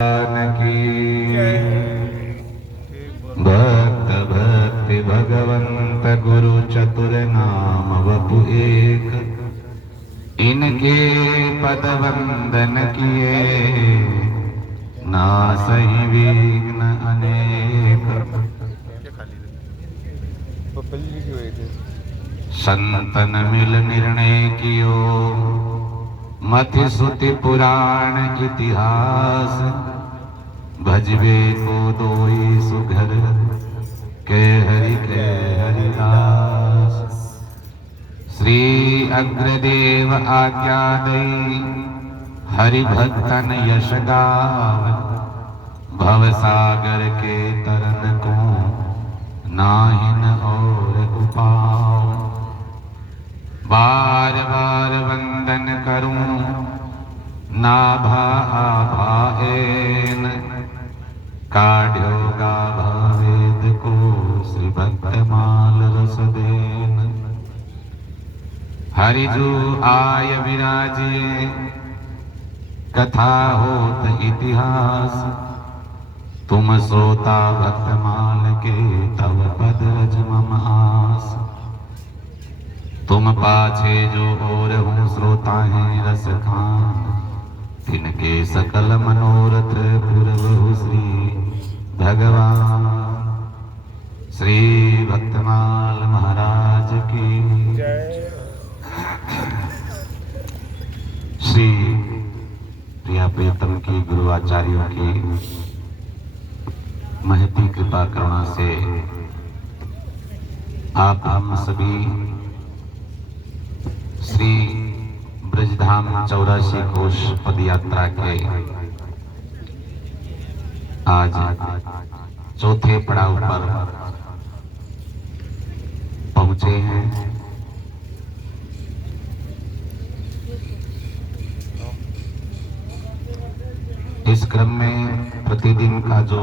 की भक्त भक्ति भगवंत गुरु चतुर नाम वपु एक, इनके पद वंदन किए नासहि विघ्न अनेक। संतन मिल निर्णय कियो मति सुति पुराण इतिहास, भजबे को दोई सुघर के हरिदास। श्री अग्रदेव आज्ञा दई हरि भक्तन यश गावत, भव सागर के तरन को नाहिन और उपाव। बार बार वंदन करूं नाभा आभाएन, काढ़्यो गाभा वेद को श्री भक्तमाल रस देन। हरिजु आय विराजिए कथा होत इतिहास, तुम सोता भक्तमाल के तव पद रज मम आस। तुम पाछे जो और हूँ श्रोता हैं रस खान, तिनके सकल मनोरथ पूरबहु श्री भगवान। श्री भक्तमाल महाराज की जय। श्री प्रिया प्रियतम की गुरु आचार्यों की महती कृपा करुणा से आप हम सभी श्री ब्रजधाम 84 कोश पद यात्रा के आज चौथे पड़ाव पर पहुंचे हैं। इस क्रम में प्रतिदिन का जो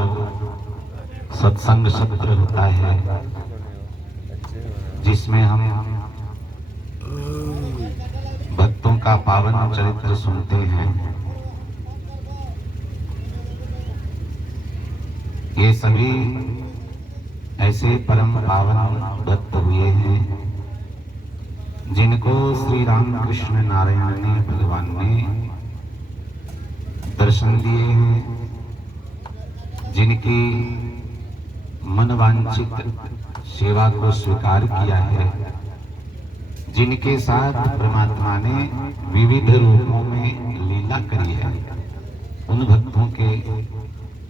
सत्संग सत्र होता है, जिसमें हम भक्तों का पावन चरित्र सुनते हैं, ये सभी ऐसे परम पावन भक्त हुए हैं जिनको श्री राम कृष्ण नारायण ने भगवान ने दर्शन दिए हैं, जिनकी मनवांछित सेवा को स्वीकार किया है, जिनके साथ परमात्मा ने विविध रूपों में लीला करी है, उन भक्तों के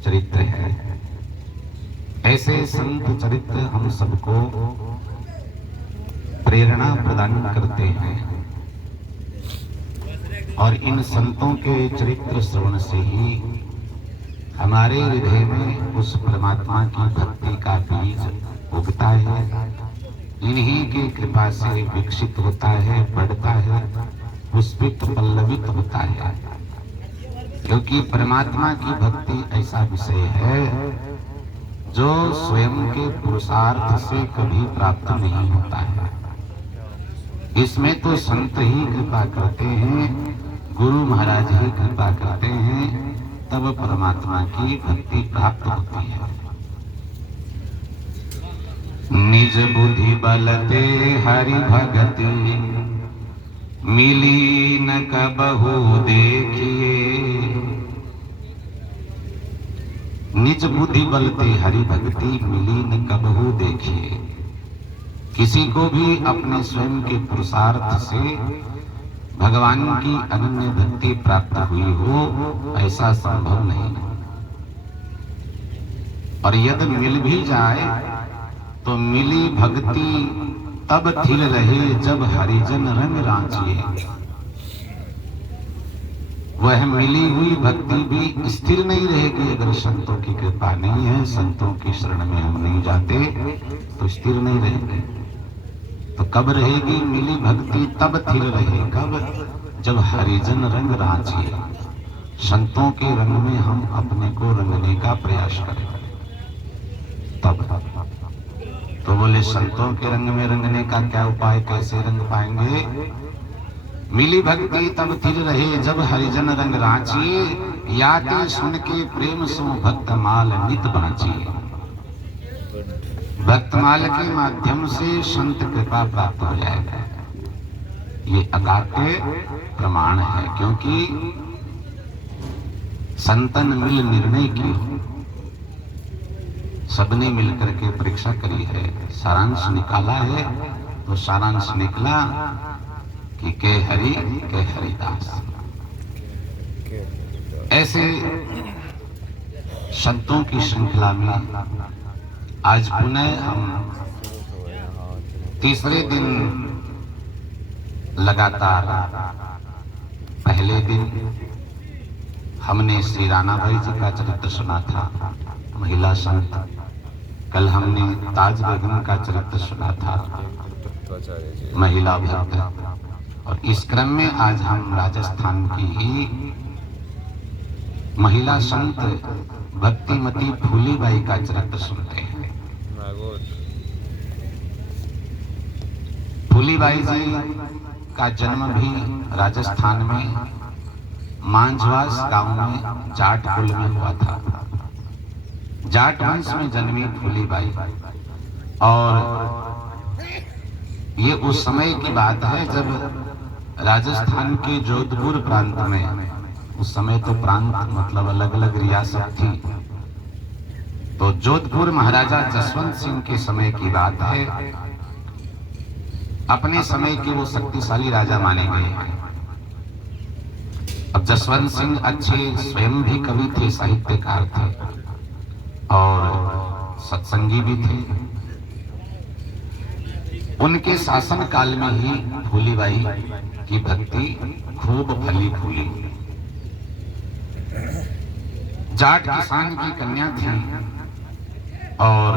चरित्र है। ऐसे संत चरित्र हम सबको प्रेरणा प्रदान करते हैं और इन संतों के चरित्र श्रवण से ही हमारे हृदय में उस परमात्मा की भक्ति का बीज उगता है, इन्हीं की कृपा से विकसित होता है, बढ़ता है, पुष्पित पल्लवित होता है। क्योंकि परमात्मा की भक्ति ऐसा विषय है जो स्वयं के पुरुषार्थ से कभी प्राप्त नहीं होता है। इसमें तो संत ही कृपा करते हैं, गुरु महाराज ही कृपा करते हैं, तब परमात्मा की भक्ति प्राप्त होती है। निज बुद्धि बलते हरि भगति, मिली न कबहु देखिए। निज बुद्धि बलते हरि भक्ति, मिली न कबहु देखिए। किसी को भी अपने स्वयं के पुरुषार्थ से भगवान की अनन्य भक्ति प्राप्त हुई हो, ऐसा संभव नहीं। और यदि मिल भी जाए तो मिली भक्ति तब थिल रहे जब हरिजन रंग रांचिए। वह मिली हुई भक्ति भी स्थिर नहीं रहेगी अगर संतों की कृपा नहीं है, संतों की शरण में हम नहीं जाते तो स्थिर नहीं रहेगी। तो कब रहेगी मिली भक्ति? तब थिल रहे कब? जब हरिजन रंग रांचिए, संतों के रंग में हम अपने को रंगने का प्रयास करें तब। तो बोले संतों के रंग में रंगने का क्या उपाय, कैसे रंग पाएंगे? मिली भक्ति तब थिर रहे जब हरिजन रंग रांची, याते सुन के प्रेम सो भक्त माल नित बाँची। भक्तमाल के माध्यम से संत कृपा प्राप्त हो जाएगा। ये अकाट्य प्रमाण है, क्योंकि संतन मिल निर्णय की, सबने मिलकर के परीक्षा करी है, सारांश निकाला है। तो सारांश निकला कि के हरिदास। ऐसे शब्दों की श्रृंखला में आज पुनः हम तीसरे दिन लगातार, पहले दिन हमने श्री राणा भाई जी का चरित्र सुना था, महिला संत। कल हमने ताज बेगम का चरित्र सुना था, महिला भक्त। और इस क्रम में आज हम राजस्थान की ही महिला संत भक्तिमती फूलीबाई का चरित्र सुनते हैं। फूलीबाई जी का जन्म भी राजस्थान में मांझवास गांव में जाट कुल में हुआ था। जाट वंश में जन्मी फूलीबाई, और ये उस समय की बात है जब राजस्थान के जोधपुर प्रांत में, उस समय तो प्रांत मतलब अलग अलग रियासत थी, तो जोधपुर महाराजा जसवंत सिंह के समय की बात है। अपने समय के वो शक्तिशाली राजा माने गए हैं। अब जसवंत सिंह अच्छे स्वयं भी कवि थे, साहित्यकार थे और सत्संगी भी थे। उनके शासन काल में ही फूलीबाई की भक्ति खूब फली फूली। जाट किसान की कन्या थी और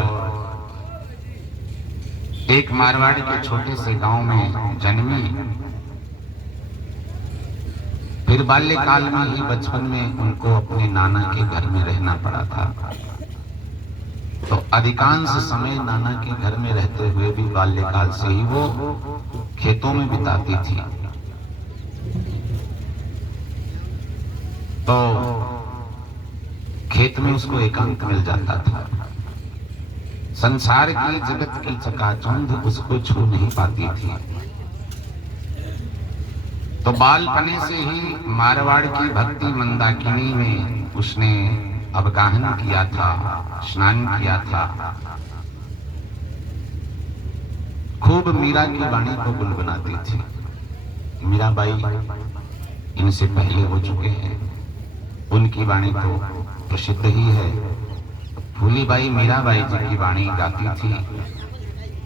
एक मारवाड़ के छोटे से गांव में जन्मी। फिर बाल्यकाल में ही, बचपन में उनको अपने नाना के घर में रहना पड़ा था। तो अधिकांश समय नाना के घर में रहते हुए भी बाल्यकाल से ही वो खेतों में बिताती थी। तो खेत में उसको एकांत मिल जाता था। संसार की, जगत की चकाचौंध उसको छू नहीं पाती थी। तो बालपने से ही मारवाड़ की भक्ति मंदाकिनी में उसने अवगाहन किया था, स्नान किया था। खूब मीरा की वाणी को गुनगुनाती थी। मीराबाई इनसे पहले हो चुके हैं, उनकी वाणी तो प्रसिद्ध ही है। फूलीबाई मीराबाई जी की वाणी गाती थी।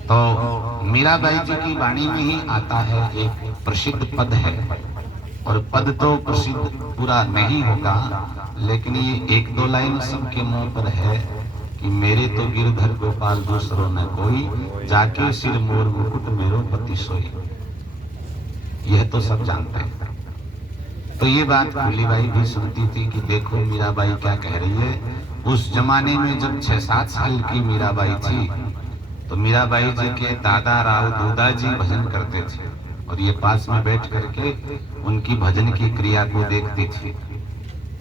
तो मीराबाई जी की वाणी में ही आता है एक प्रसिद्ध पद है, और पद तो प्रसिद्ध पूरा नहीं होगा, लेकिन ये एक दो लाइन सबके मुंह पर है कि मेरे तो गिरधर गोपाल दूसरो न कोई, जाके सिर मोर मुकुट मेरो पति सोई। यह तो सब जानते हैं। तो ये बात फूलीबाई भी सुनती थी कि देखो मीराबाई क्या कह रही है। उस जमाने में जब 6-7 साल की मीराबाई थी, तो मीराबाई जी के दादा राव दूदा जी भजन करते थे, और ये पास में बैठ करके उनकी भजन की क्रिया को देखती थी।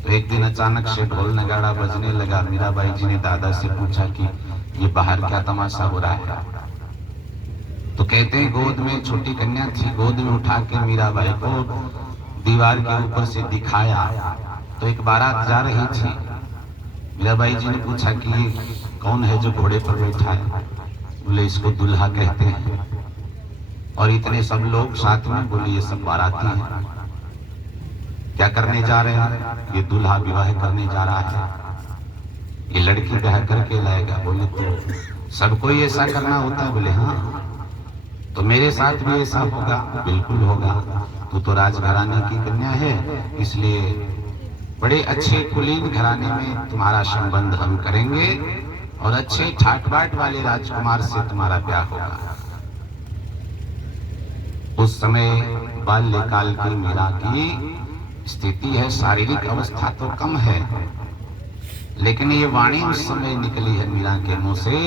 तो एक दिन अचानक से ढोल नगाड़ा बजने लगा। मीराबाई जी ने दादा से पूछा कि ये बाहर क्या तमाशा हो रहा है। तो कहते हैं गोद में छोटी कन्या थी, गोद में उठा के मीराबाई को दीवार के ऊपर से दिखाया, तो एक बारात जा रही थी। मीराबाई जी ने पूछा कि ये कौन है जो घोड़े पर बैठा है। बोले इसको दुल्हा कहते हैं। और इतने सब लोग साथ में, बोले ये सब बाराती हैं। क्या करने जा रहे हैं? ये दूल्हा विवाह करने जा रहा है, ये लड़की ब्याह करके लाएगा। बोले तो सबको ही ऐसा करना होता है? बोले हाँ। तो मेरे साथ भी ऐसा होगा? बिल्कुल होगा। तू तो राजघराने की कन्या है, इसलिए बड़े अच्छे कुलीन घराने में तुम्हारा संबंध हम करेंगे, और अच्छे ठाट बाट वाले राजकुमार से तुम्हारा ब्याह होगा। उस समय बाल्यकाल की मीरा की स्थिति है, शारीरिक अवस्था तो कम है, लेकिन ये वाणी उस समय निकली है मीरा के मुंह से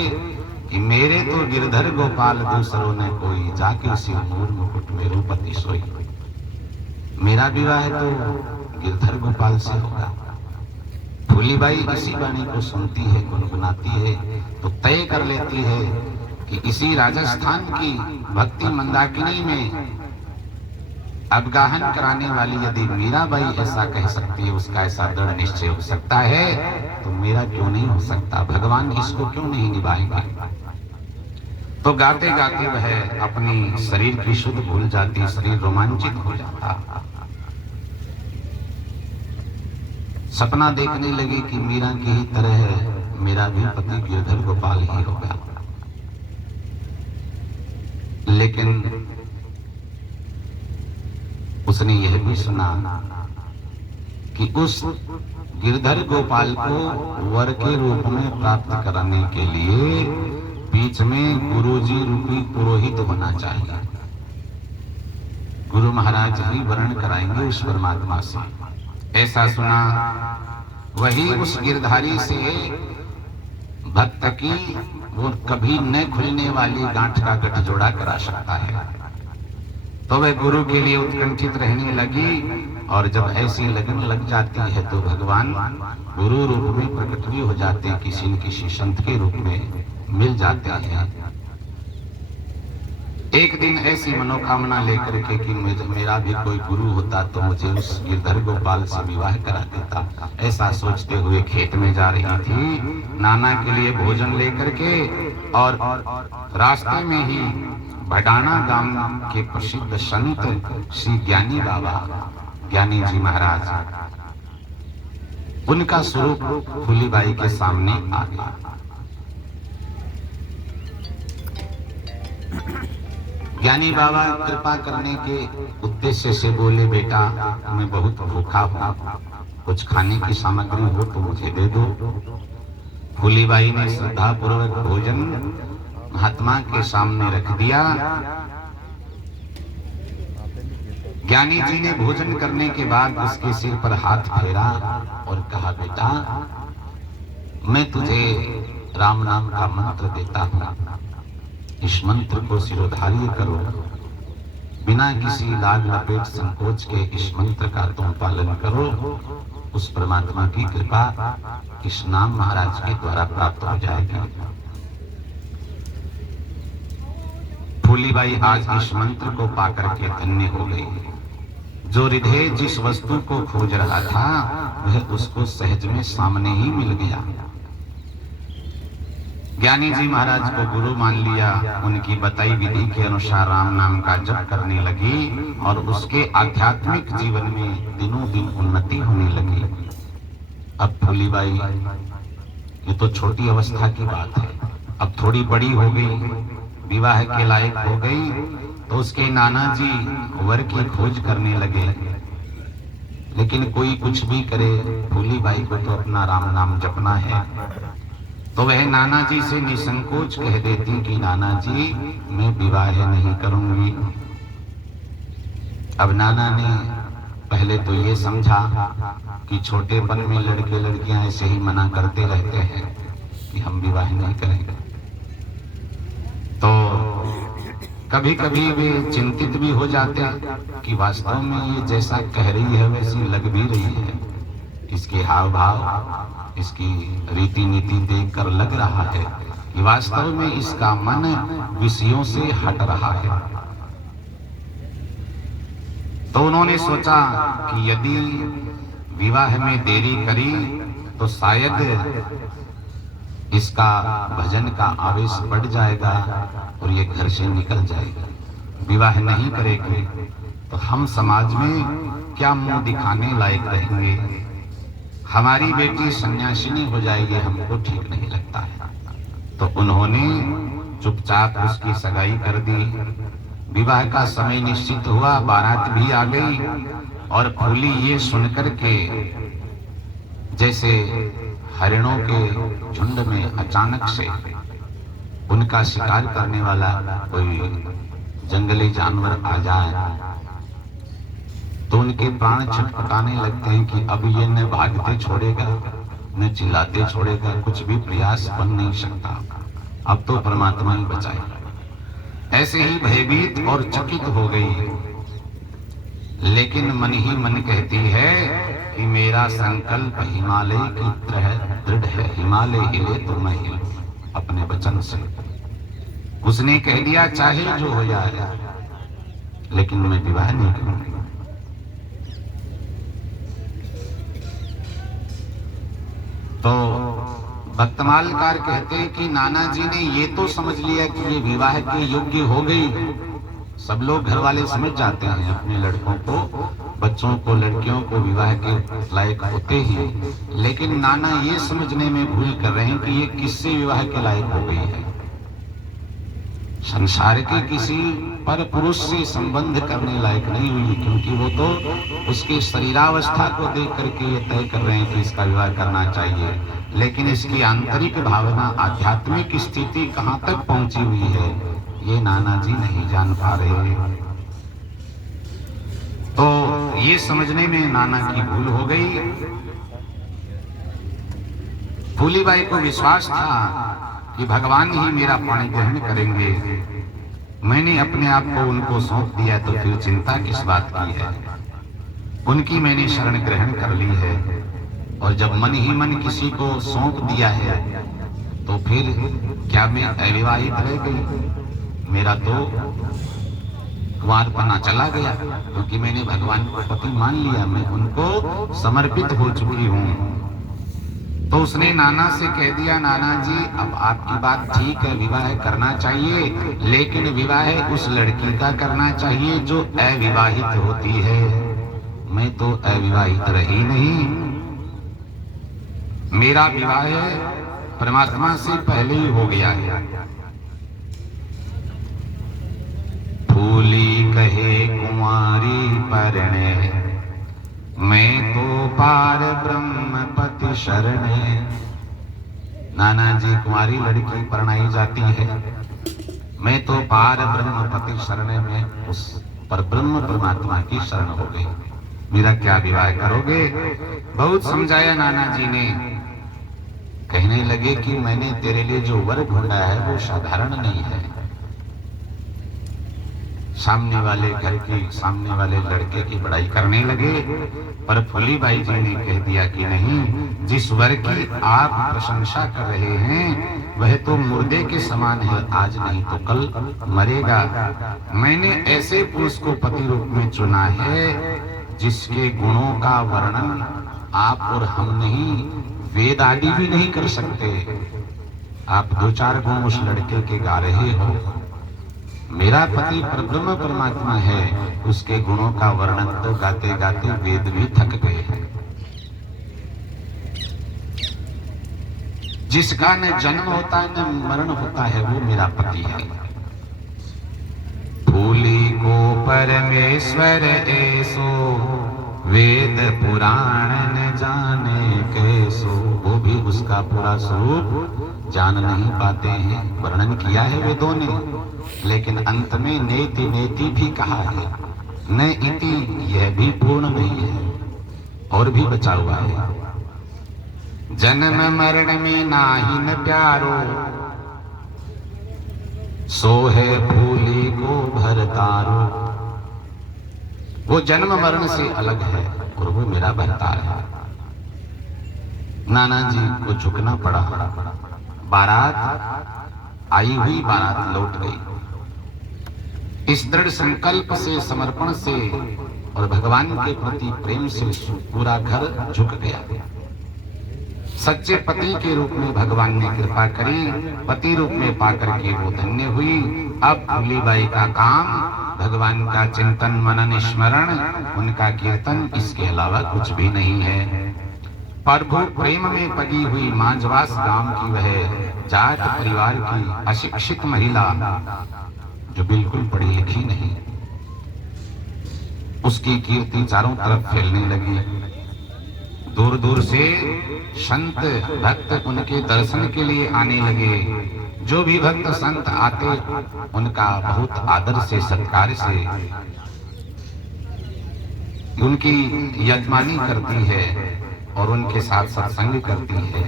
कि मेरे तो गिरधर गोपाल दूसरों ने कोई, जाके सिर मोर मुकुट मेरो पति सोई। मेरा विवाह तो गिरधर गोपाल से होगा। फूलीबाई इसी वाणी को सुनती है, गुनगुनाती है, तो तय कर लेती है कि इसी राजस्थान की भक्ति मंदाकिनी में अवगाहन कराने वाली यदि मीराबाई ऐसा कह सकती है, उसका ऐसा दृढ़ निश्चय हो सकता है, तो मेरा क्यों नहीं हो सकता? भगवान इसको क्यों नहीं निभाएंगे? तो गाते गाते वह अपनी शरीर की शुद्ध भूल जाती, शरीर रोमांचित हो जाता। सपना देखने लगी कि मीरा की ही तरह मेरा भी पति गिरधर गोपाल ही होगा। लेकिन उसने यह भी सुना कि उस गिरधर गोपाल को वर के रूप में प्राप्त कराने के लिए बीच में गुरुजी रूपी पुरोहित होना चाहिए। गुरु महाराज ही वर्ण कराएंगे उस परमात्मा से, ऐसा सुना। वही उस गिरधारी से भक्त की वो कभी न खुलने वाली गांठ का गठजोड़ा करा सकता है। तो वह गुरु के लिए उत्कंठित रहने लगी, और जब ऐसी लगन लग जाती है तो भगवान गुरु रूप में प्रकट भी हो जाते हैं, किसी न किसी संत के रूप में मिल जाते हैं। एक दिन ऐसी मनोकामना लेकर के कि मेरा भी कोई गुरु होता तो मुझे उस गिरधर गोपाल से विवाह करा देता, ऐसा सोचते हुए खेत में जा रही थी नाना के लिए भोजन लेकर के, और रास्ते में ही भडाना गांव के प्रसिद्ध संत श्री ज्ञानी बाबा ज्ञानी जी महाराज, उनका स्वरूप फूलीबाई के सामने आ गया। ज्ञानी बाबा कृपा करने के उद्देश्य से बोले, बेटा मैं बहुत भूखा हूँ, कुछ खाने की सामग्री हो तो मुझे दे दो। फूलीबाई ने श्रद्धा पूर्वक भोजन महात्मा के सामने रख दिया। ज्ञानी जी ने भोजन करने के बाद उसके सिर पर हाथ फेरा और कहा, बेटा मैं तुझे राम नाम का मंत्र देता हूँ, इस मंत्र को सिरोधार्य करो, बिना किसी लाज लपेट संकोच के इस मंत्र का तुम पालन करो, उस परमात्मा की कृपा इस नाम महाराज के द्वारा प्राप्त हो जाएगी। फूलीबाई आज इस मंत्र को पाकर के धन्य हो गई। जो हृदय जिस वस्तु को खोज रहा था वह उसको सहज में सामने ही मिल गया। ज्ञानी जी महाराज को गुरु मान लिया, उनकी बताई विधि के अनुसार राम नाम का जप करने लगी और उसके आध्यात्मिक जीवन में दिनों दिन उन्नति होने लगी। अब फूलीबाई ये तो छोटी अवस्था की बात है, अब थोड़ी बड़ी हो गई, विवाह के लायक हो गई, तो उसके नाना जी वर की खोज करने लगे। लेकिन कोई कुछ भी करे, फूलीबाई को तो अपना राम नाम जपना है। तो वह नाना जी से निसंकोच कह देती कि नाना जी मैं विवाह नहीं करूंगी। अब नाना ने पहले तो ये समझा कि छोटेपन में लड़के लड़कियां ऐसे ही मना करते रहते हैं कि हम विवाह नहीं करेंगे, तो कभी कभी वे चिंतित भी हो जाते हैं कि वास्तव में ये जैसा कह रही है वैसी लग भी रही है, इसके हाव भाव इसकी रीति नीति देखकर लग रहा है कि वास्तव में इसका मन विषयों से हट रहा है। तो उन्होंने सोचा कि यदि विवाह में देरी करी तो शायद इसका भजन का आवेश बढ़ जाएगा और ये घर से निकल जाएगा। विवाह नहीं करेगी तो हम समाज में क्या मुंह दिखाने लायक रहेंगे, हमारी बेटी सन्यासिनी हो जाएगी, हमको ठीक नहीं लगता है। तो उन्होंने चुपचाप उसकी सगाई कर दी। विवाह का समय निश्चित हुआ, बारात भी आ गई, और फूली ये सुनकर के जैसे हरिणों के झुंड में अचानक से उनका शिकार करने वाला कोई जंगली जानवर आ जाए तो उनके प्राण छटपटाने लगते हैं कि अब ये न भागते छोड़ेगा न चिल्लाते छोड़ेगा, कुछ भी प्रयास बन नहीं सकता, अब तो परमात्मा ही बचाएगा। ऐसे ही भयभीत और चकित हो गई, लेकिन मन ही मन कहती है कि मेरा संकल्प हिमालय की तरह दृढ़ है, हिमालय हिले तो मैं हिलूं अपने वचन से। उसने कह दिया चाहे जो हो जाए, लेकिन मैं विवाह नहीं करूंगी। तो भक्तमालकार कहते हैं कि नाना जी ने ये तो समझ लिया कि ये विवाह के योग्य हो गई। सब लोग घर वाले समझ जाते हैं अपने लड़कों को, बच्चों को, लड़कियों को विवाह के लायक होते ही, लेकिन नाना ये समझने में भूल कर रहे हैं कि ये किससे विवाह के लायक हो गई है। संसार के किसी पर पुरुष से संबंध करने लायक नहीं हुई, क्योंकि वो तो उसके शरीरावस्था को देख करके ये तय कर रहे हैं कि इसका विवाह करना चाहिए, लेकिन इसकी आंतरिक भावना, आध्यात्मिक स्थिति कहां तक पहुंची हुई है ये नाना जी नहीं जान पा रहे। तो ये समझने में नाना की भूल हो गई। फूलीबाई को विश्वास था कि भगवान ही मेरा पाणी ग्रहण करेंगे। मैंने अपने आप को उनको सौंप दिया तो फिर चिंता किस बात की है। उनकी मैंने शरण ग्रहण कर ली है, और जब मन ही मन किसी को सौंप दिया है तो फिर क्या मैं अविवाहित रह गई? मेरा तो कुंवारपना चला गया, क्योंकि मैंने भगवान को पति मान लिया, मैं उनको समर्पित हो चुकी हूँ। तो उसने नाना से कह दिया, नाना जी अब आपकी बात ठीक है, विवाह करना चाहिए, लेकिन विवाह उस लड़की का करना चाहिए जो अविवाहित होती है। मैं तो अविवाहित रही नहीं, मेरा विवाह परमात्मा से पहले ही हो गया है। फूली कहे कुंवारी परणे, मैं तो पार ब्रह्म पति शरणे। नाना जी, कुंवारी लड़की परणाई जाती है, मैं तो पार ब्रह्म पति शरणे में उस पर ब्रह्म परमात्मा की शरण हो गई। मेरा क्या विवाह करोगे? बहुत समझाया नाना जी ने। कहने लगे कि मैंने तेरे लिए जो वर ढूंढा है वो साधारण नहीं है। सामने वाले घर की, सामने वाले लड़के की बड़ाई करने लगे, पर फूलीबाई जी ने कह दिया कि नहीं, जिस वर की आप प्रशंसा कर रहे हैं वह तो मुर्दे के समान है, आज नहीं तो कल मरेगा। मैंने ऐसे पुरुष को पति रूप में चुना है जिसके गुणों का वर्णन आप और हम नहीं, वेद आदि भी नहीं कर सकते। आप दो चार गुण उस लड़के के गा रहे हो। मेरा पति परब्रह्म परमात्मा है, उसके गुणों का वर्णन तो गाते गाते वेद भी थक गए हैं। जिसका न जन्म होता है न मरण होता है वो मेरा पति है। फूली को परमेश्वर ऐसो, वेद पुराण न जाने कैसो। वो भी उसका पूरा स्वरूप जान नहीं पाते हैं। वर्णन किया है वेदों ने, लेकिन अंत में नेति नेति भी कहा है, न इति, यह भी पूर्ण नहीं है, और भी बचा हुआ है। जन्म मरण में नाही न प्यारो, सो है फूली को भरतारो। वो जन्म मरण से अलग है और वो मेरा भरतार है। नाना जी को झुकना पड़ा। बारात आई हुई बारात लौट गई। इस दृढ़ संकल्प से, समर्पण से और भगवान के प्रति प्रेम से पूरा घर झुक गया। सच्चे पति के रूप में भगवान ने कृपा करी, पति रूप में पाकर के वो धन्य हुई। अब फूलीबाई का काम भगवान का चिंतन, मनन, स्मरण, उनका कीर्तन, इसके अलावा कुछ भी नहीं है। प्रभु प्रेम में पड़ी हुई मांझवास गांव की वह जाट परिवार की अशिक्षित महिला, जो बिल्कुल पढ़ी लिखी नहीं, उसकी कीर्ति चारों तरफ फैलने लगी। दूर दूर से संत भक्त उनके दर्शन के लिए आने लगे। जो भी भक्त संत आते उनका बहुत आदर से, सत्कार से उनकी यजमानी करती है और उनके साथ सत्संग करती है।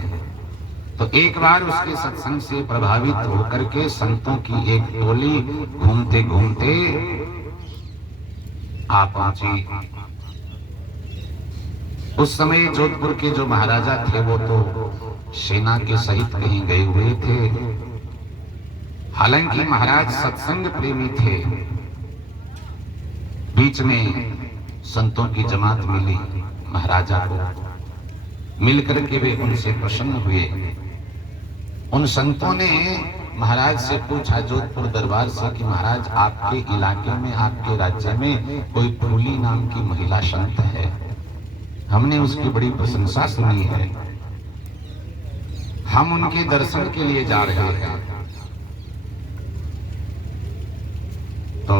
तो एक बार उसके सत्संग से प्रभावित होकर के संतों की एक टोली घूमते घूमते आ पहुंची। उस समय जोधपुर के जो महाराजा थे वो तो सेना के सहित कहीं गए हुए थे। हालांकि महाराज सत्संग प्रेमी थे। बीच में संतों की जमात मिली महाराजा को, मिलकर के वे उनसे प्रसन्न हुए। उन संतों ने महाराज से पूछा जोधपुर दरबार से कि महाराज आपके इलाके में, आपके राज्य में कोई फूली नाम की महिला संत है? हमने उसकी बड़ी प्रशंसा सुनी है, हम उनके दर्शन के लिए जा रहे हैं। तो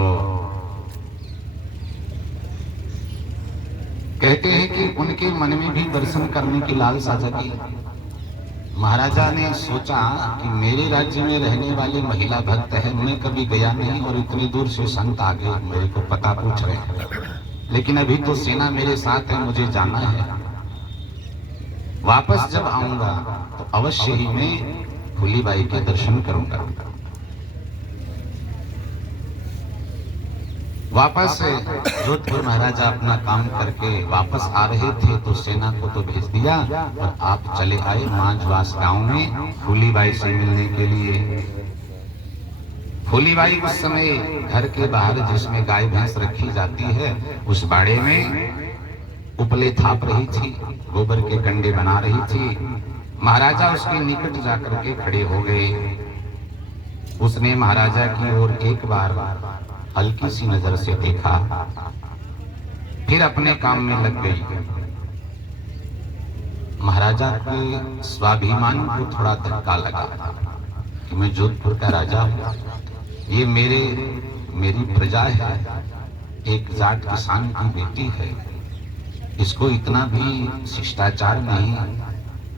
कहते हैं कि उनके मन में भी दर्शन करने की लालसा जगी। महाराजा ने सोचा कि मेरे राज्य में रहने वाली महिला भक्त है, मैं कभी गया नहीं और इतनी दूर से संत आ गए, मेरे को पता पूछ रहे हैं, लेकिन अभी तो सेना मेरे साथ है, मुझे जाना है। वापस जब आऊंगा तो अवश्य ही मैं फूलीबाई के दर्शन करूंगा। वापस जोधपुर महाराजा अपना काम करके वापस आ रहे थे तो सेना को तो भेज दिया और आप चले आए मांझवास गांव में फूलीबाई से मिलने के लिए। फूलीबाई उस समय घर के बाहर जिसमें गाय भैंस रखी जाती है उस बाड़े में उपले थाप रही थी, गोबर के कंडे बना रही थी। महाराजा उसके निकट जाकर के खड़े हो गए। उसने महाराजा की ओर एक बार हल्की सी नजर से देखा, फिर अपने काम में लग गई। महाराजा के स्वाभिमान को थोड़ा धक्का लगा कि मैं जोधपुर का राजा हूं, ये मेरी प्रजा है, एक जाट किसान की बेटी है, इसको इतना भी शिष्टाचार नहीं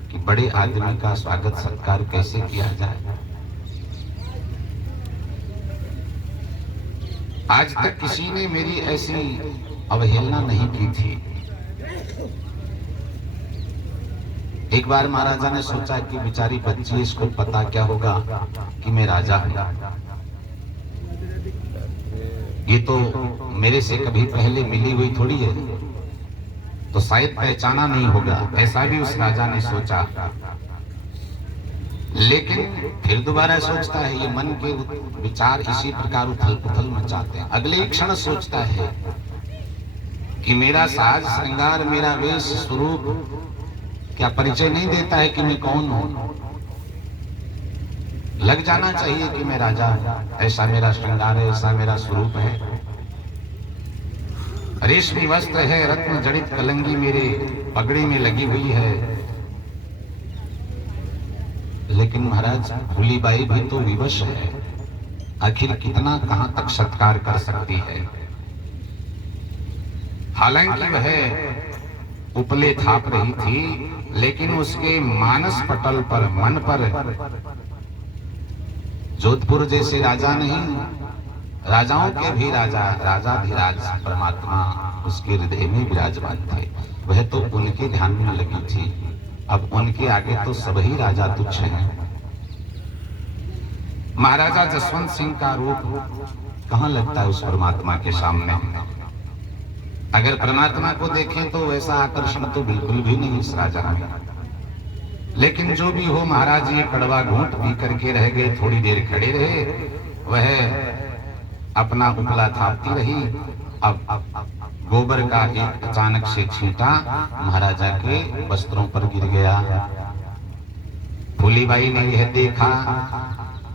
कि बड़े आदमी का स्वागत सत्कार कैसे किया जाए। आज तक किसी ने मेरी ऐसी अवहेलना नहीं की थी। एक बार महाराजा ने सोचा कि बेचारी बच्ची, इसको पता क्या होगा कि मैं राजा हूं, ये तो मेरे से कभी पहले मिली हुई थोड़ी है, तो शायद पहचाना नहीं होगा, ऐसा भी उस राजा ने सोचा। लेकिन फिर दोबारा सोचता है, ये मन के विचार इसी प्रकार उथल पुथल मचाते हैं। अगले ही क्षण सोचता है कि मेरा साज श्रृंगार, मेरा वेश स्वरूप क्या परिचय नहीं देता है कि मैं कौन हूं? लग जाना चाहिए कि मैं राजा हूं, ऐसा मेरा श्रृंगार है, ऐसा मेरा स्वरूप है। रेशमी वस्त्र है, रत्न जड़ित कलंगी मेरे पगड़ी में लगी हुई है। लेकिन महाराज फूलीबाई भी तो विवश है, आखिर कितना कहां तक सत्कार कर सकती है। हालांकि वह उपले थाप रही थी, लेकिन उसके मानस पटल पर, मन पर जोधपुर जैसे राजा नहीं, राजाओं के भी राजा, राजाधिराज परमात्मा उसके हृदय में विराजमान थे। वह तो उनके ध्यान में लगी थी, अब उनके आगे तो सभी राजा तुच्छ हैं। महाराजा जसवंत सिंह का रूप कहां लगता है उस परमात्मा के सामने? अगर परमात्मा को देखें तो वैसा आकर्षण तो बिल्कुल भी नहीं इस राजा में। लेकिन जो भी हो, महाराज ये कड़वा घूंट पी करके रह गए, थोड़ी देर खड़े रहे, वह अपना उपला थापती रही। अब गोबर का एक अचानक से छींटा महाराजा के वस्त्रों पर गिर गया। फूलीबाई ने यह देखा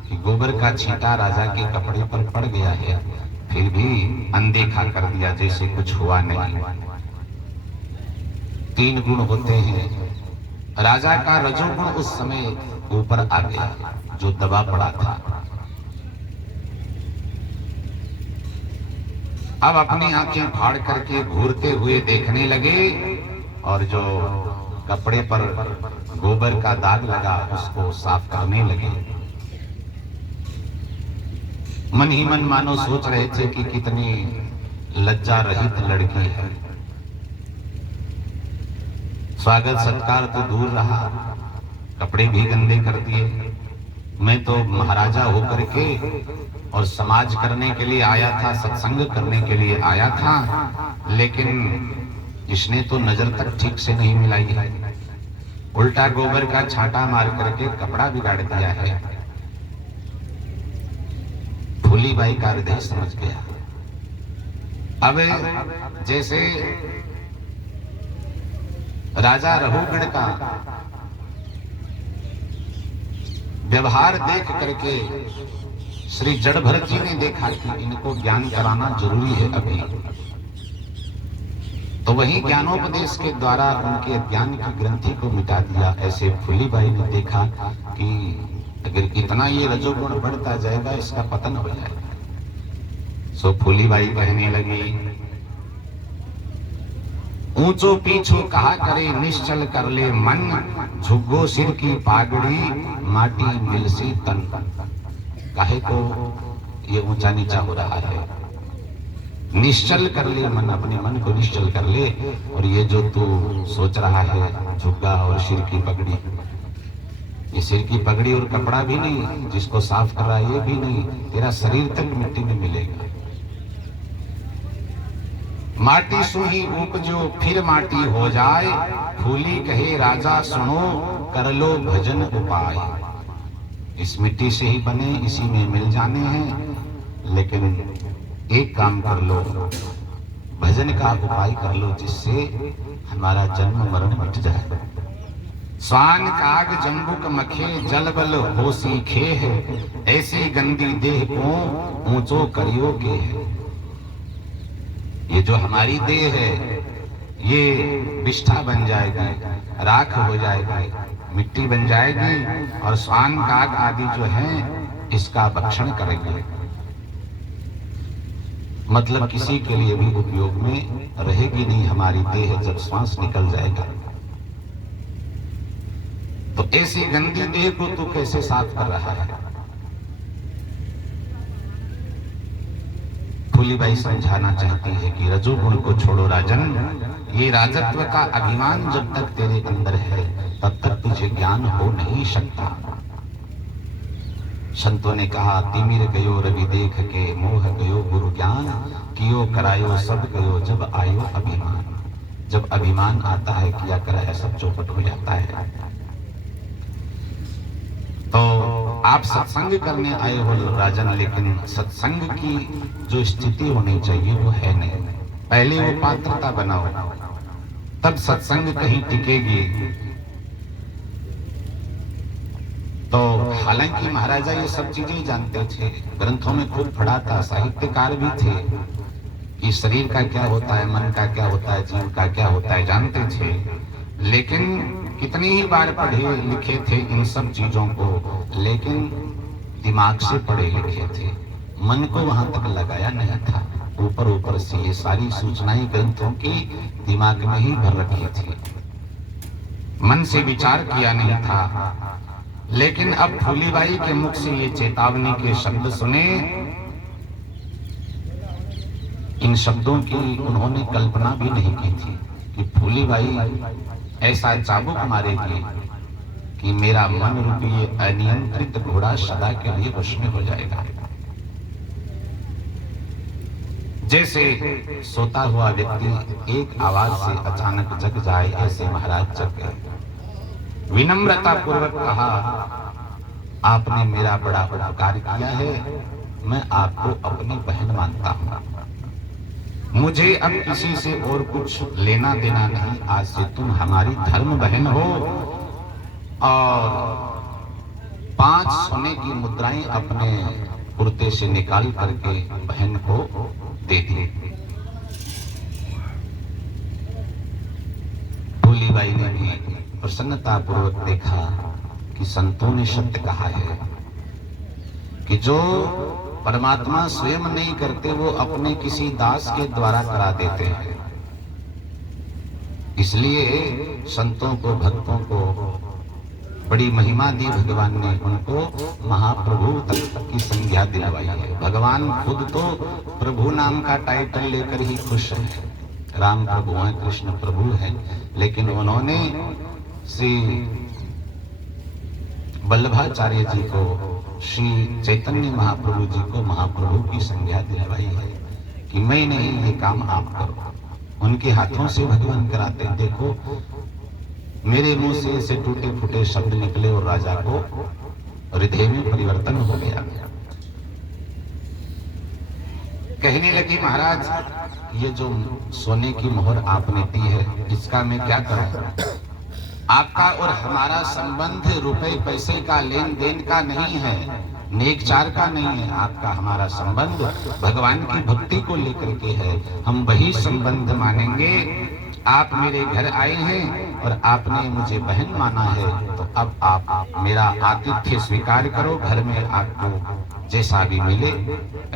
कि गोबर का छींटा राजा के कपड़े पर पड़ गया है, फिर भी अनदेखा कर दिया जैसे कुछ हुआ नहीं। 3 गुण होते हैं। राजा का रजोगुण उस समय ऊपर आ गया, जो दबा पड़ा था। अब अपनी आंखें फाड़ करके घूरते हुए देखने लगे और जो कपड़े पर गोबर का दाग लगा उसको साफ करने लगे। मन ही मन मानो सोच रहे थे कि कितनी लज्जा रहित लड़की है। स्वागत सत्कार तो दूर रहा, कपड़े भी गंदे कर दिए। मैं तो महाराजा होकर के और समाज करने के लिए आया था, सत्संग करने के लिए आया था, लेकिन इसने तो नजर तक ठीक से नहीं मिलाई है, उल्टा गोबर का छांटा मार करके कपड़ा बिगाड़ दिया है। फूलीबाई का हृदय समझ गया। अब जैसे राजा रघुगण का व्यवहार देख करके श्री जड़भरत जी ने देखा कि इनको ज्ञान कराना जरूरी है अभी, तो वही ज्ञानोपदेश के द्वारा उनके ज्ञान की ग्रंथि को मिटा दिया। ऐसे फूलीबाई ने देखा कि अगर इतना ये रजोगुण बढ़ता जाएगा इसका पतन हो जाएगा। सो फूलीबाई कहने लगी, ऊंचो पीछो कहा करे निश्चल कर ले मन, झुग्गो सिर की पागड़ी माटी मिलसी तन। काहे को ये ऊंचा नीचा हो रहा है, निश्चल कर ले मन, अपने मन को निश्चल कर ले। और ये जो तू सोच रहा है झुग्गा और सिर की पगड़ी, ये सिर की पगड़ी और कपड़ा भी नहीं, जिसको साफ कर रहा है ये भी नहीं, तेरा शरीर तक मिट्टी में मिलेगा। माटी सुही उपजो फिर माटी हो जाए, फूली कहे राजा सुनो कर लो भजन उपाय। इस मिट्टी से ही बने, इसी में मिल जाने हैं, लेकिन एक काम कर लो, भजन का उपाय कर लो, जिससे हमारा जन्म मरण मिट जाए। स्वान काग जंबुक मखे जल बल हो सीखे है, ऐसी गंदी देह को ऊंचो करियो के है। ये जो हमारी देह है ये विष्ठा बन जाएगी, राख हो जाएगी, मिट्टी बन जाएगी, और स्वान काग आदि जो हैं इसका भक्षण करेंगे। मतलब किसी के लिए भी उपयोग में रहेगी नहीं हमारी देह जब श्वास निकल जाएगा। तो ऐसी गंदी देह को तू कैसे साफ कर रहा है? फूलीबाई समझाना चाहती है कि रजोगुण को छोड़ो राजन, ये राजत्व का अभिमान जब तक तेरे अंदर है तब तक तुझे ज्ञान हो नहीं सकता। संतों ने कहा, तिमिर गयो रवि देख के, मोह गयो गुरु ज्ञान, कियो करायो सब गयो जब आयो अभिमान। जब अभिमान आता है किया करा है सब चौपट हो जाता है। तो आप सत्संग करने आए हो राजन, लेकिन सत्संग की जो स्थिति होनी चाहिए वो है नहीं। पहले वो पात्रता बनाओ, तब सत्संग कहीं टिकेगी। तो हालांकि महाराजा ये सब चीजें जानते थे, ग्रंथों में खूब पढ़ा था, साहित्यकार भी थे कि शरीर का क्या होता है, मन का क्या होता है, जीव का क्या होता है, जानते थे। लेकिन कितनी ही बार पढ़े लिखे थे इन सब चीजों को, लेकिन दिमाग से पढ़े लिखे थे, मन को वहां तक लगाया नहीं था। ऊपर ऊपर से ये सारी सूचनाएं ग्रंथों की दिमाग में ही भर रखी थी, मन से विचार किया नहीं था। लेकिन अब फूलीबाई के मुख से ये चेतावनी के शब्द सुने, इन शब्दों की उन्होंने कल्पना भी नहीं की थी कि फूलीबाई ऐसा चाबुक मारेगी कि मेरा मन रूपी ये अनियंत्रित घोड़ा सदा के लिए वश में हो जाएगा। जैसे सोता हुआ व्यक्ति एक आवाज से अचानक जग जाए, ऐसे महाराज जग गए। विनम्रता पूर्वक कहा, आपने मेरा बड़ा उपकार किया है, मैं आपको अपनी बहन मानता हूं, मुझे अब किसी से और कुछ लेना देना नहीं। आज से तुम हमारी धर्म बहन हो। और 5 सोने की मुद्राएं अपने कुर्ते से निकाल करके बहन को दे दी। फूलीबाई ने भी प्रसन्नता पूर्वक देखा कि संतों ने सत्य कहा है कि जो परमात्मा स्वयं नहीं करते वो अपने किसी दास के द्वारा करा देते हैं। इसलिए संतों को, भक्तों को बड़ी महिमा दी भगवान ने, उनको महाप्रभु तक की संज्ञा दिलवाई है। भगवान खुद तो प्रभु नाम का टाइटल लेकर ही खुश है, राम प्रभु हैं, कृष्ण प्रभु हैं, लेकिन उन्होंने श्री वल्लभाचार्य जी को, श्री चैतन्य महाप्रभु जी को महाप्रभु की संज्ञा दिलवाई है कि मैं नहीं, ये काम आप करो। उनके हाथों से भगवान कराते। देखो मेरे मुंह से ऐसे टूटे फूटे शब्द निकले और राजा को हृदय में परिवर्तन हो गया। कहने लगी महाराज ये जो सोने की मोहर आपने दी है इसका मैं क्या करूं? आपका और हमारा संबंध रुपए पैसे का लेन देन का नहीं है, नेकचार का नहीं है। आपका हमारा संबंध भगवान की भक्ति को लेकर के है। हम वही संबंध मानेंगे। आप मेरे घर आए हैं और आपने मुझे बहन माना है, तो अब आप मेरा आतिथ्य स्वीकार करो। घर में आपको जैसा भी मिले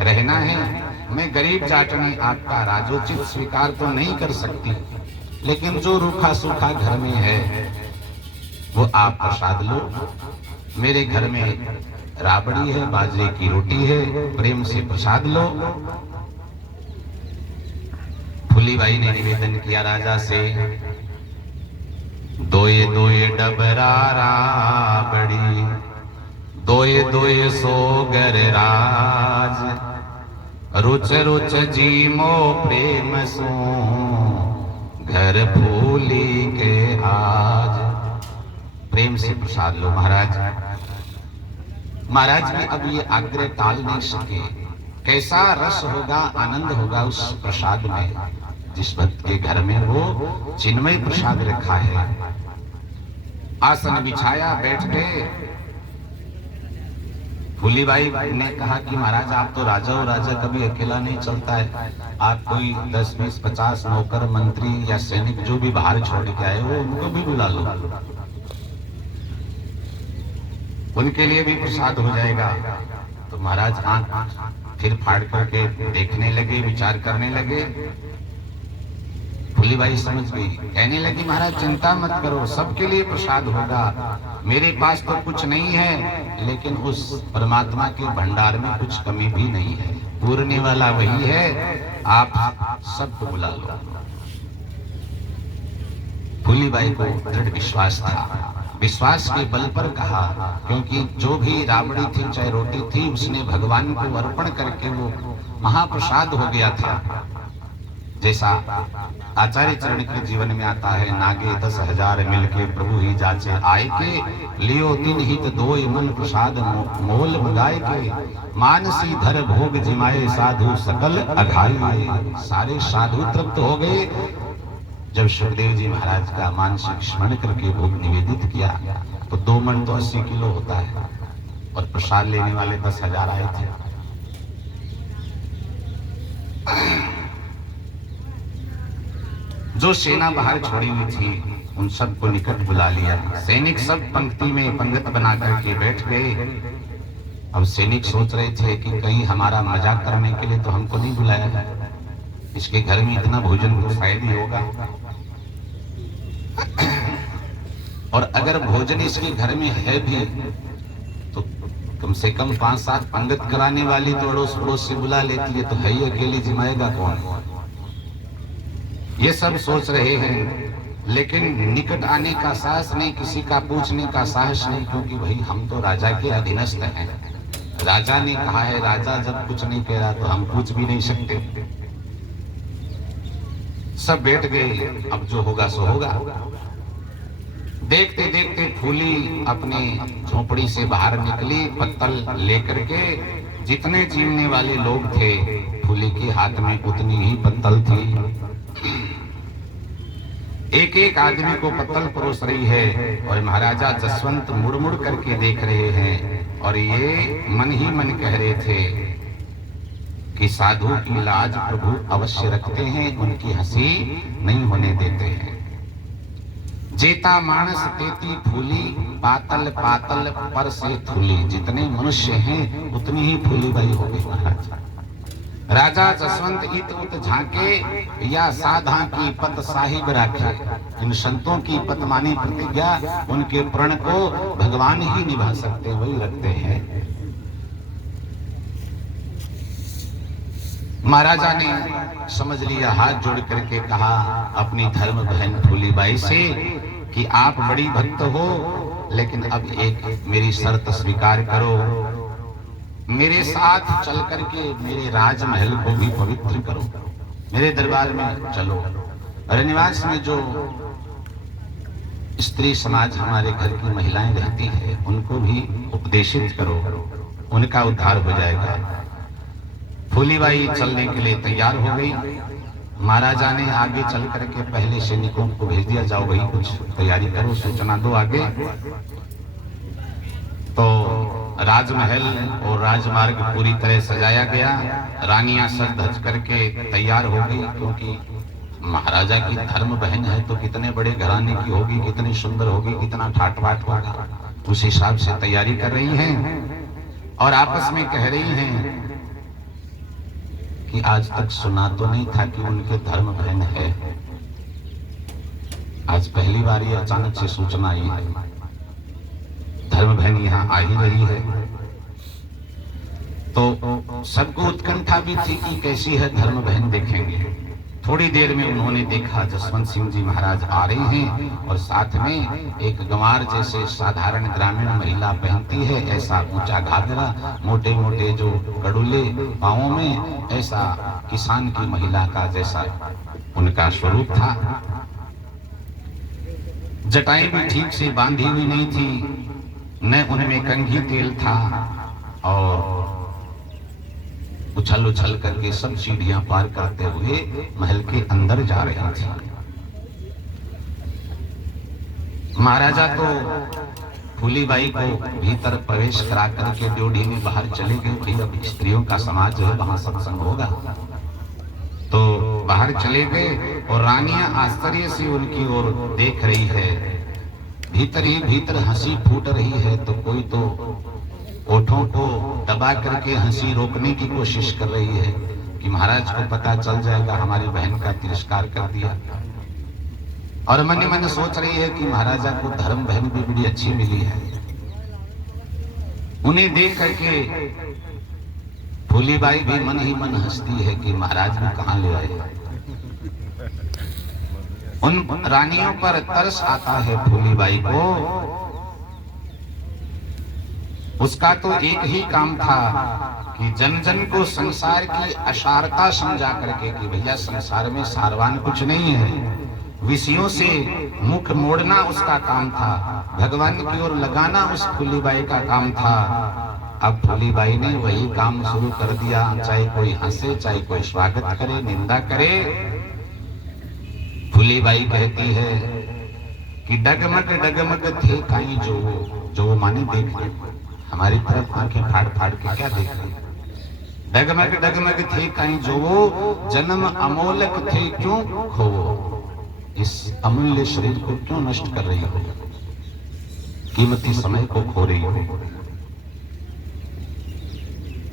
रहना है। मैं गरीब जाटनी आपका राजोचित स्वीकार तो नहीं कर सकती, लेकिन जो रूखा सूखा घर में है वो आप प्रसाद लो। मेरे घर में राबड़ी है, बाजरे की रोटी है, प्रेम से प्रसाद लो। फूलीबाई ने निवेदन किया राजा से, दोए दोए डबरा राबड़ी, दोए दोए सोगर राज, रुच रुच जीमो प्रेम सो, घर फूली के आज। प्रेम से प्रसाद लो महाराज। महाराज भी अब ये आग्रह टाल नहीं सके। कैसा रस होगा, आनंद होगा उस प्रसाद में, जिस भक्त के घर में वो चिन्मय प्रसाद रखा है। आसन बिछाया, बैठ गए। फूलीबाई ने कहा कि महाराज आप तो राजा हो, राजा कभी अकेला नहीं चलता है। आप कोई 10, 20, 50 नौकर मंत्री या सैनिक जो भी बाहर छोड़ के आए हो उनको भी बुला लो, उनके लिए भी प्रसाद हो जाएगा। तो महाराज आंख फिर फाड़ करके देखने लगे, विचार करने लगे। फूलीबाई समझ गई, कहने लगी महाराज चिंता मत करो, सबके लिए प्रसाद होगा। मेरे पास तो कुछ नहीं है, लेकिन उस परमात्मा के भंडार में कुछ कमी भी नहीं है। पूरने वाला वही है, आप सबको बुला लो। फूलीबाई को दृढ़ विश्वास था। विश्वास के बल पर कहा, क्योंकि जो भी राबड़ी थी चाहे रोटी थी उसने भगवान को अर्पण करके वो महाप्रसाद हो गया था। जैसा आचार्य चरण के जीवन में आता है, नागे 10,000 मिलके प्रभु ही जाचे आए के, लियो तीन हित दोय मन प्रसाद मोल मगाए के, मानसी धर भोग जिमाए साधु सकल अघाई। सारे साधु तृप्त हो गए। जब सुखदेव जी महाराज का मानसिक स्मरण करके भोग निवेदित किया तो 2 मन तो 80 किलो होता है, और प्रसाद लेने वाले 10,000 आए थे। जो सेना बाहर छोड़ी हुई थी उन सबको निकट बुला लिया। सैनिक सब पंक्ति में पंगत बना करके बैठ गए। अब सैनिक सोच रहे थे कि कहीं हमारा मजाक करने के लिए तो हमको नहीं बुलाया है, इसके घर में इतना भोजन तो शायद ही होगा, और अगर भोजन इसके घर में है भी तो कम से कम 5-7 पंगत कराने वाली तो अड़ोस पड़ोस से बुला लेती है, तो है ही अकेली जिमाएगा कौन? ये सब सोच रहे हैं, लेकिन निकट आने का साहस नहीं, किसी का पूछने का साहस नहीं, क्योंकि भाई हम तो राजा के अधीनस्थ हैं। राजा ने कहा है, राजा जब कुछ नहीं कह रहा तो हम पूछ भी नहीं सकते। सब बैठ गए, अब जो होगा सो होगा। देखते देखते फूली अपने झोपड़ी से बाहर निकली, पत्तल लेकर के। जितने जीवने वाले लोग थे, फूली के हाथ में उतनी ही पत्तल थी। एक एक आदमी को पत्तल परोस रही है, और महाराजा जसवंत मुड़ मुड़ करके देख रहे हैं, और ये मन ही मन कह रहे थे कि साधु की लाज प्रभु अवश्य रखते हैं, उनकी हंसी नहीं होने देते हैं। जेता मानस तेती फूली, पातल पातल पर से थूली। जितने मनुष्य हैं उतनी ही फूलीबाई हो गई महाराज। राजा जसवंत इत उत झांके, या साधा की पत साहिब राखे। इन संतों की पत मानी प्रतिज्ञा, उनके प्रण को भगवान ही निभा सकते, वही रखते हैं। महाराजा ने समझ लिया, हाथ जोड़ करके कहा अपनी धर्म बहन फूलीबाई से कि आप बड़ी भक्त हो, लेकिन अब एक मेरी शर्त स्वीकार करो, मेरे साथ चल करके मेरे राजमहल को भी पवित्र करो, मेरे दरबार में चलो। रनिवास में जो स्त्री समाज हमारे घर की महिलाएं रहती है उनको भी उपदेशित करो, उनका उद्धार हो जाएगा। फूलीबाई चलने के लिए तैयार हो गई। महाराजा ने आगे चल करके पहले सैनिकों को भेज दिया, जाओ वही कुछ तैयारी करो, सूचना दो आगे। तो राजमहल और राजमार्ग पूरी तरह सजाया गया। रानियां सज धज करके तैयार हो गई, क्योंकि महाराजा की धर्म बहन है तो कितने बड़े घराने की होगी, कितनी सुंदर होगी, कितना ठाट बाट होगा, उस हिसाब से तैयारी कर रही हैं। और आपस में कह रही हैं कि आज तक सुना तो नहीं था कि उनके धर्म बहन है, आज पहली बार ये अचानक से सूचना आई है, धर्म बहन यहाँ आ ही रही है। तो सबको उत्कंठा भी थी कि कैसी है धर्म बहन, देखेंगे। थोड़ी देर में उन्होंने देखा जसवंत सिंह जी महाराज आ रहे हैं और साथ में एक गंवार जैसे साधारण ग्रामीण महिला पहनती है ऐसा ऊंचा घाघरा, मोटे मोटे जो कड़ुले पांवों में, ऐसा किसान की महिला का जैसा उनका स्वरूप था। जटाएं भी ठीक से बांधी हुई नहीं थी, न उनमें कंघी तेल था, और उछल उछल करके सब सीढ़ियां पार करते हुए महल के अंदर जा रहे थे। महाराजा तो फूलीबाई को भीतर प्रवेश करा करके ड्योढ़ी में बाहर चले गए। भाई अब स्त्रियों का समाज है, वहां सत्संग होगा, तो बाहर चले गए और रानियां आश्चर्य से उनकी ओर देख रही है। भीतर ही भीतर हंसी फूट रही है, तो कोई तो ओठों को दबा करके हंसी रोकने की कोशिश कर रही है कि महाराज को पता चल जाएगा हमारी बहन का तिरस्कार कर दिया। और मन ही मन सोच रही है कि महाराजा को धर्म बहन भी बड़ी अच्छी मिली है। उन्हें देख करके फूलीबाई भी मन ही मन हंसती है कि महाराज भी कहां ले आए। उन रानियों पर तरस आता है फूलीबाई को। उसका तो एक ही काम था कि जन जन को संसार की असारता समझा करके कि भैया संसार में सारवान कुछ नहीं है, विषयों से मुख मोड़ना उसका काम था, भगवान की ओर लगाना उस फूलीबाई का काम था। अब फूलीबाई ने वही काम शुरू कर दिया, चाहे कोई हंसे, चाहे कोई स्वागत करे, निंदा करे। फूलीबाई कहती है कि डगमग डगमग थे काई जो माने देख, हमारी तरफ आंखें फाड़ फाड़ के क्या देख रही। डगमग डगमग थे कहीं जो वो जन्म अमोलक थे क्यों खोवो, इस अमूल्य शरीर को क्यों नष्ट कर रही हो, कीमती समय को खो रही हो।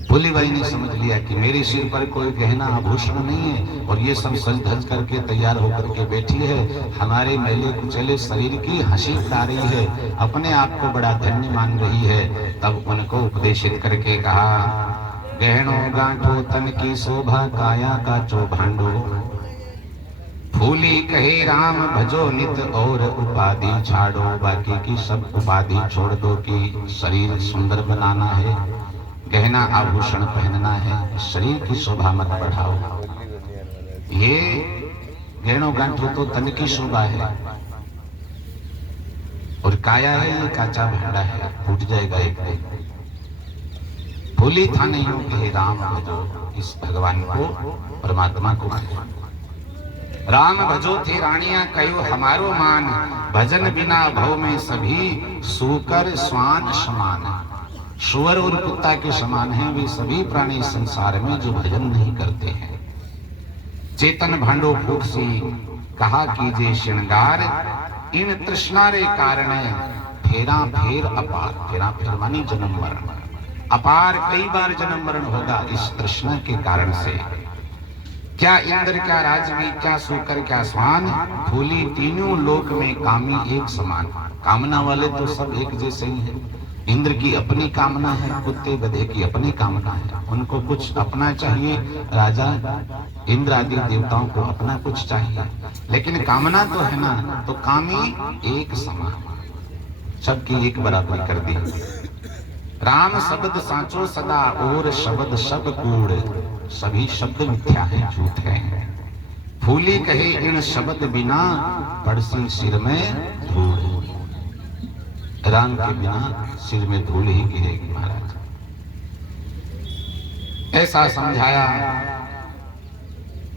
फूलीबाई ने समझ लिया कि मेरे सिर पर कोई गहना आभूषण नहीं है और ये सब सज धज करके तैयार होकर के बैठी है, हमारे मैले कुचले शरीर की हंसी उड़ा रही है, अपने आप को बड़ा धन्य मान रही है। तब उनको उपदेशित करके कहा, गहनो गांठो तन की शोभा काया का चौभांडो, फूली कहे राम भजो नित और उपाधि छाड़ो, बाकी की सब उपाधि छोड़ दो कि शरीर सुंदर बनाना है, गहना आभूषण पहनना है, शरीर की शोभा मत बढ़ाओ। ये गहनों गांठों तो तन की शोभा है और काया है ये काचा भांडा है, टूट जाएगा एक दिन। फूली था नहीं कहे राम भजो, इस भगवान को परमात्मा को राम भजो थे रानियां कयो हमारो मान, भजन बिना भव में सभी सूकर स्वान समान। सुअर और कुत्ता के समान हैं वे सभी प्राणी संसार में जो भजन नहीं करते हैं। चेतन भांडो फूट सी कहा कीजिए श्रृंगार, इन तृष्णा रे कारण फेरा फेर अपार, फेरा फेर मानी जन्म मरण, अपार कई बार जन्म मरण होगा इस तृष्णा के कारण से। क्या इंद्र क्या राजवी क्या सूकर क्या स्वान, फूली तीनों लोक में कामी एक समान। कामना वाले तो सब एक जैसे ही हैं। इंद्र की अपनी कामना है, कुत्ते गधे की अपनी कामना है, उनको कुछ अपना चाहिए, राजा इंद्र आदि देवताओं को अपना कुछ चाहिए, लेकिन कामना तो है ना, तो कामी एक समान, सबकी एक बराबरी कर दी। राम शब्द सांचो सदा और शब्द सब कूड़, सभी शब्द मिथ्या है, झूठ है। फूली कहे इन शब्द बिना पड़सी सिर में धूल। राम के बिना सिर में धूल ही गिरेगी महाराज। ऐसा समझाया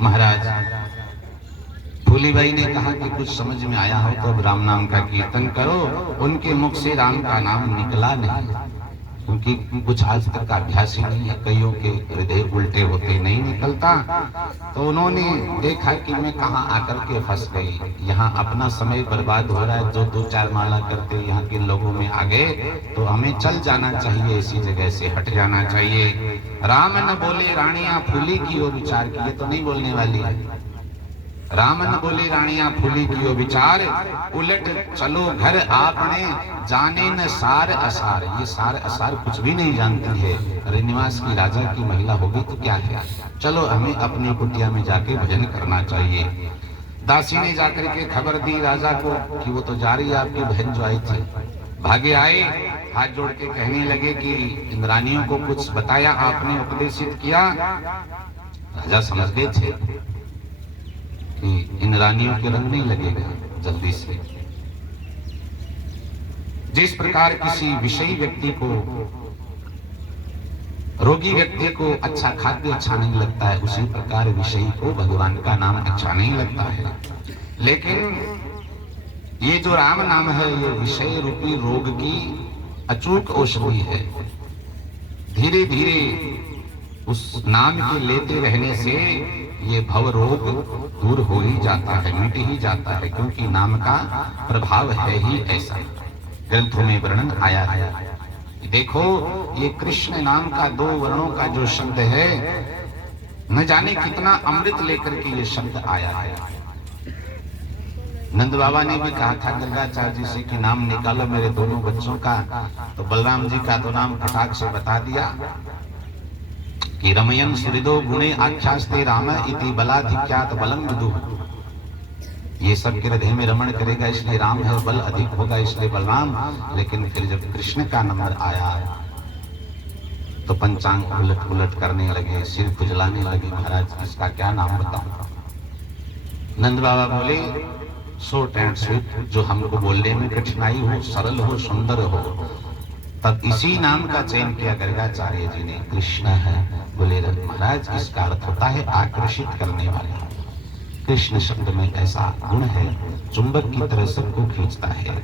महाराज। फूलीबाई ने कहा कि कुछ समझ में आया हो तो अब राम नाम का कीर्तन करो। उनके मुख से राम का नाम निकला नहीं, क्योंकि कुछ आज तक का अभ्यास ही नहीं है। कईयों के हृदय उल्टे होते, नहीं निकलता। तो उन्होंने देखा कि मैं कहाँ आकर के फंस गई, यहाँ अपना समय बर्बाद हो रहा है। जो 2-4 माला करते यहाँ के लोगों में आ गए, तो हमें चल जाना चाहिए, इसी जगह से हट जाना चाहिए। राम न बोले रानियां फूली की ओ विचार की, ये तो नहीं बोलने वाली है। राम न बोले रानियां फूली की ओ विचार, उलट चलो घर आपने जाने न सार असार। ये सार असार कुछ भी नहीं जानती है। अरे निवास की राजा की महिला होगी तो क्या है, चलो हमें अपनी कुटिया में जाके भजन करना चाहिए। दासी ने जाकर के खबर दी राजा को कि वो तो जा रही है, आपकी बहन जो आई थी। भागे आए, हाथ जोड़ के कहने लगे कि इंद्रानियों को कुछ बताया आपने, उपदेशित किया। राजा समझ गए थे कि इन रानियों के रंग नहीं लगेगा जल्दी से। जिस प्रकार किसी विषयी व्यक्ति को, रोगी व्यक्ति को अच्छा खाद्य अच्छा नहीं लगता है, उसी प्रकार विषयी को भगवान का नाम अच्छा नहीं लगता है। लेकिन ये जो राम नाम है, ये विषय रूपी रोग की अचूक औषधि है। धीरे धीरे उस नाम के लेते रहने से ये भव रोग दूर हो ही जाता है, मिट ही जाता है, क्योंकि नाम का प्रभाव है ही ऐसा। ग्रंथों में वर्णन आया है। देखो ये कृष्ण नाम का 2 वर्णों का जो शब्द है, न जाने कितना अमृत लेकर के ये शब्द आया है। नंद बाबा ने भी कहा था गर्गाचार्य जी से कि नाम निकालो मेरे दोनों बच्चों का, तो बलराम जी का तो नाम फटाक से बता दिया कि रमयन सुहृदो गुणे आख्यास्ते राम इति बलाधिक्यात बलम विदुः। ये सब के हृदय में रमण करेगा इसलिए राम है, बल अधिक होगा इसलिए बलराम। लेकिन फिर जब कृष्ण का नंबर आया तो पंचांग उलट उलट करने लगे, सिर खुजलाने लगे। महाराज इसका क्या नाम बताऊं? नंद बाबा बोले शॉर्ट एंड स्वीट, जो हमको बोलने में कठिनाई हो, सरल हो, सुंदर हो। तब इसी नाम का चयन किया गर्गाचार्य जी ने, कृष्ण है। बोले महाराज इसका अर्थ होता है आकर्षित करने वाला। कृष्ण शब्द में ऐसा गुण है, चुंबक की तरह सबको खींचता है।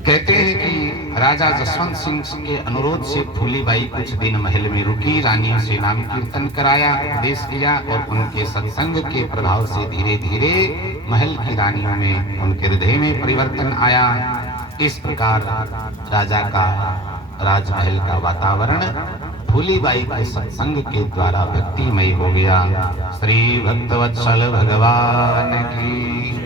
कहते हैं कि राजा जसवंत सिंह के अनुरोध से फूलीबाई कुछ दिन महल में रुकी, रानियों से नाम कीर्तन कराया, उपदेश दिया, और उनके सत्संग के प्रभाव से धीरे धीरे महल की रानियों में, उनके हृदय में परिवर्तन आया। इस प्रकार राजा का राजमहल का वातावरण फूलीबाई के सत्संग के द्वारा भक्तिमय हो गया। श्री भक्तवत्सल भगवान की